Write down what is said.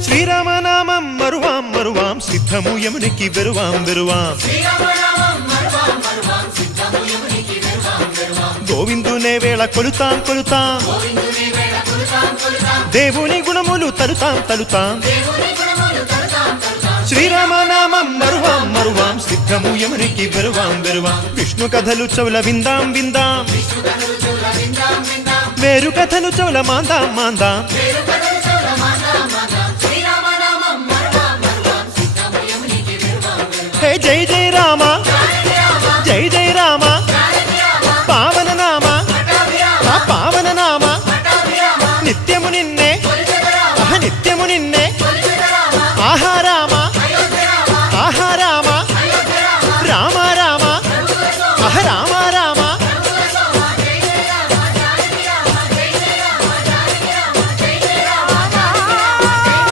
శ్రీరామనామం మరువాం మరువాం సిద్ధము యమునికి వెరువాం వెరువాం గోవిందునే వేళ కొలుతాం కొలుతాం దేవుని గుణములు తలుతాం తలుతాం శ్రీరామనామం మరువాం మరువాం సిద్ధము యమునికి వెరువాం వెరువాం విష్ణు కథలు చెవుల విందాం విందాం వేరు కథలు చెవుల మాందాం మాందాం